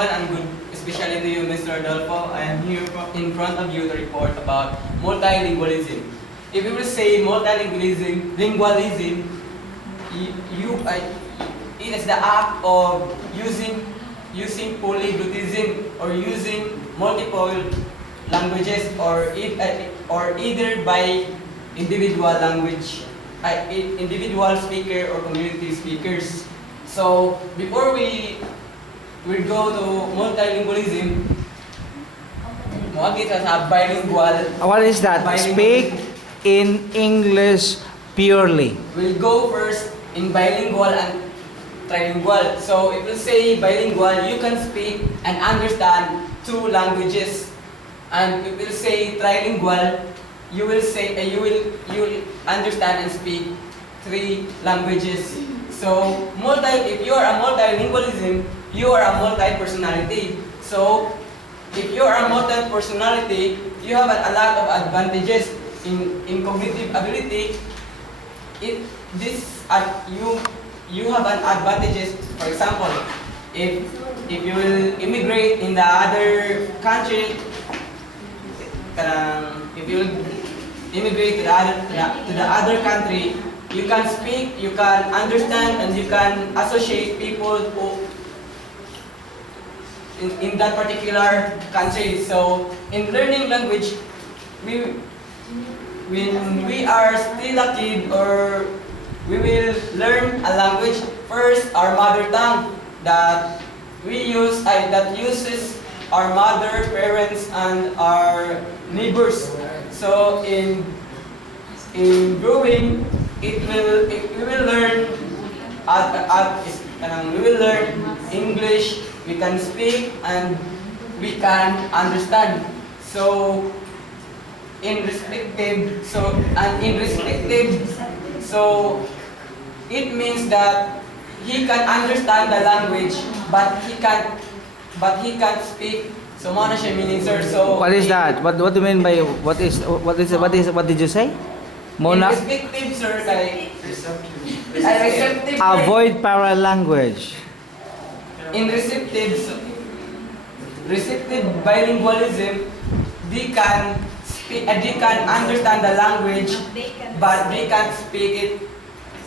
everyone, and good, especially to you, Mr. Adolfo. I am here in front of you to report about multilingualism. If we will say multilingualism, it is the act of using polyglotism or using multiple languages or either by individual language, individual speaker or community speakers. So before we go to multilingualism, kita sa bilingual. What is that? Speak in English purely. We'll go first in bilingual and trilingual. So if you say bilingual, you can speak and understand two languages. And if you say trilingual, you will understand and speak three languages. So if you are a multilingualism, you are a multi-personality. So if you are a multi-personality, you have a lot of advantages in cognitive ability. You have an advantages. For example, if you will immigrate in the other country, if you will immigrate to the other country, you can speak, you can understand, and you can associate people who in that particular country. So in learning language, when we are still a kid, or we will learn a language first, our mother tongue that we use, that uses our mother, parents, and our neighbors. So in growing, we will learn English. We can speak and we can understand. So it means that he can understand the language, but he can't speak. So mo na siya meaning, sir. So What is that? What do you mean by what did you say? Mona? In receptive, sir, receptive. Avoid paralanguage. In receptive bilingualism, they can understand the language, but they can't speak it.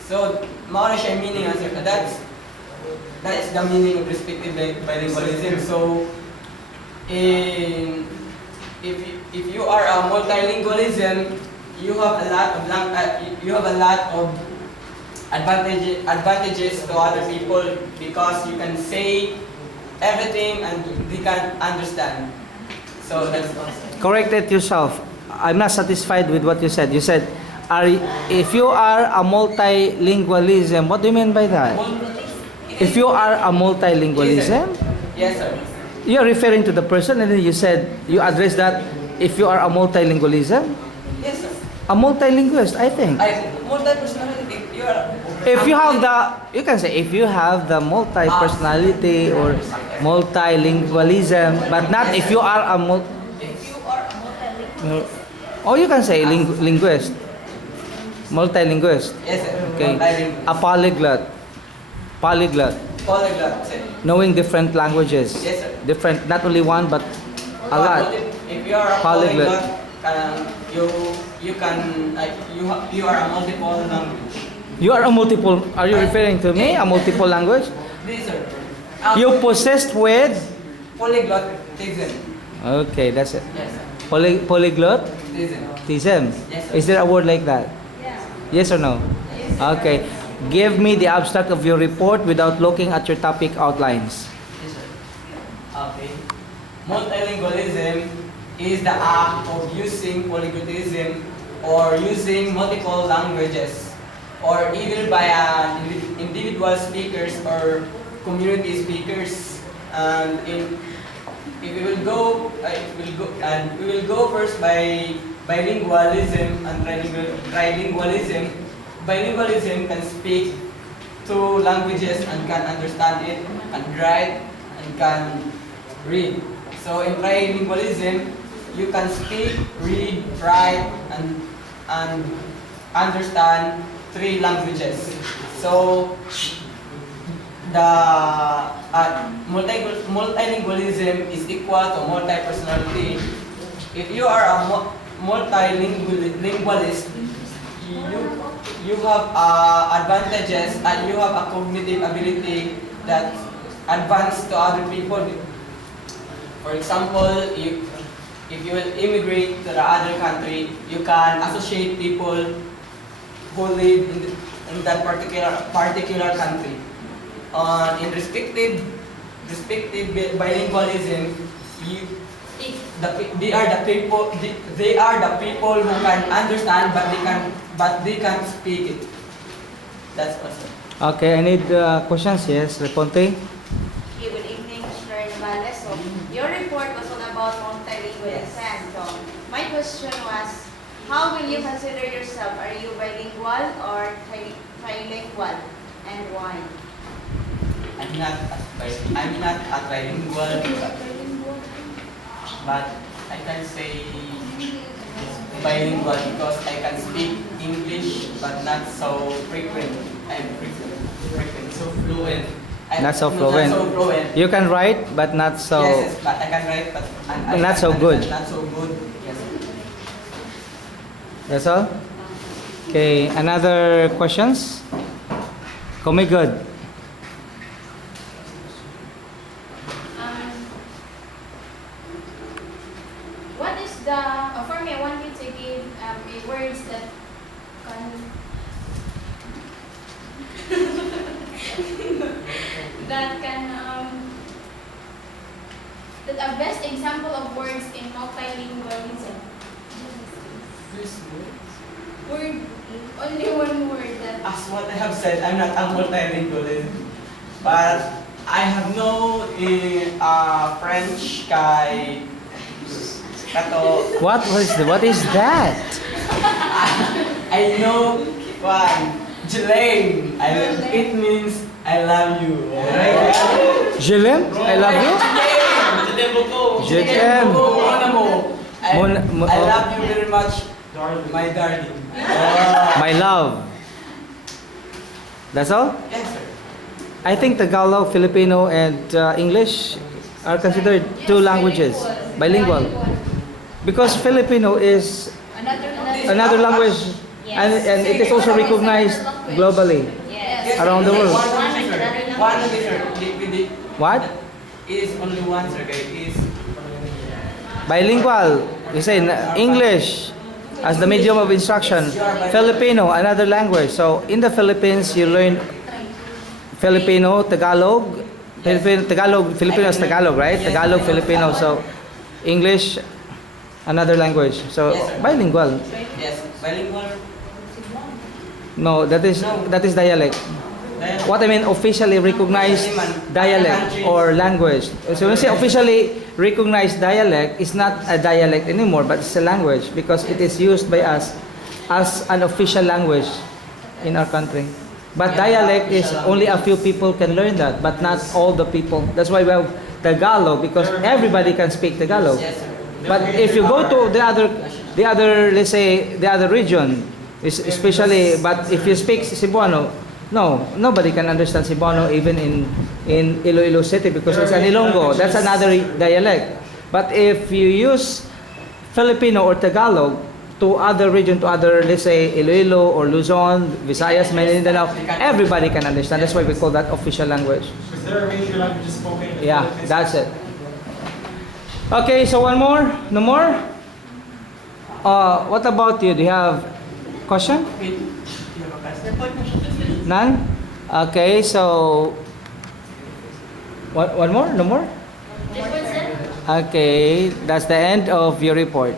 So, mao na siya meaning, sir. That is the meaning of receptive bilingualism. So, if you are a multilingualism, you have a lot of advantages to other people, because you can say everything and they can understand. So that's Correct it yourself. I'm not satisfied with what you said. You said, if you are a multilingualism, what do you mean by that? If you are a multilingualism, yes, sir. you're referring to the person, and then you said, you address that if you are a multilingualism? Yes, sir. A multilinguist, I think. Multi-personality. If you have you can say, if you have the multi-personality or multilingualism, but not if you are a or you can say linguist, multilinguist. Yes, sir. Okay, a polyglot, Polyglot, sir. knowing different languages. Yes, sir. Different, not only one but a lot. If you are a Polyglot. you are a multiple language. You are a multiple. Are you referring to me? A multiple language? This, sir. You possessed with? Polyglotism. Okay, that's it. Yes, sir. Polyglotism. Yes, sir. Is there a word like that? Yeah. Yes or no? Yes. Okay. Give me the abstract of your report without looking at your topic outlines. Yes, sir. Okay. Multilingualism is the act of using polyglotism or using multiple languages, or either by individual speakers or community speakers. And we will go first by bilingualism and trilingualism. Bilingualism can speak two languages and can understand it, can write, and can read. So in trilingualism, you can speak, read, write, and understand three languages. So the multilingualism is equal to multi-personality. If you are a multilingualist, you have advantages and you have a cognitive ability that advance to other people. For example, if you will immigrate to the other country, you can associate people who live in that particular country. In respective bilingualism, they are the people who can understand, but they can't speak it. That's awesome. Okay, I need questions. Yes, Reponte. Okay, good evening, Mr. Navales. So, your report was all about multilingualism. So, my question was, how will you consider yourself? Are you bilingual or trilingual, and why? I'm not a trilingual, but I can say bilingual because I can speak English, but not so frequent. So fluent. Not so fluent. Not so fluent. You can write, but not so. Yes, but I can write, but Not so good. Not so good. Yes. That's all? Okay, another questions? Kumi good. What is the, for me, I want you to give a words that can, that can, that a best example of words in multilingualism. Word, only one word that. As what I have said, I'm not a multilingualist, but I have no French kay kato. What is that? I know one. Jelaine. It means I love you. Je l'aime? I love you? Je t'aime. I love you very much, my darling. My love. That's all? Yes, sir. I think Tagalog, Filipino, and English are considered two languages, bilingual. Because Filipino is another language, and it is also recognized globally Yes. around the world. One sir. What? It is only one, sir. It is Bilingual. You say English as the medium of instruction. Filipino, another language. So in the Philippines, you learn Filipino, Tagalog. Filipino is Tagalog, right? Tagalog, Filipino. So English, another language. So Yes, sir. bilingual. yes, bilingual. No, that is dialect. What I mean, officially recognized dialect or language. So when we say officially recognized dialect, it's not a dialect anymore, but it's a language because it is used by us as an official language in our country. But dialect is only a few people can learn that, but not all the people. That's why we have Tagalog, because everybody can speak Tagalog. Yes, sir. But if you go to the other, let's say the other region, especially, but if you speak Cebuano, no, nobody can understand Cebuano even in Iloilo City because it's an Ilonggo. That's another dialect. But if you use Filipino or Tagalog to other region, to other, let's say Iloilo or Luzon, Visayas, Minglanilla, everybody can understand. That's why we call that official language. Is there a major language spoken in the Yeah, Philippines? that's it. Okay, so one more? No more? What about you? Do you have question? Wait, you have a question? None? Okay, so one more? No more? This was it. Okay, that's the end of your report.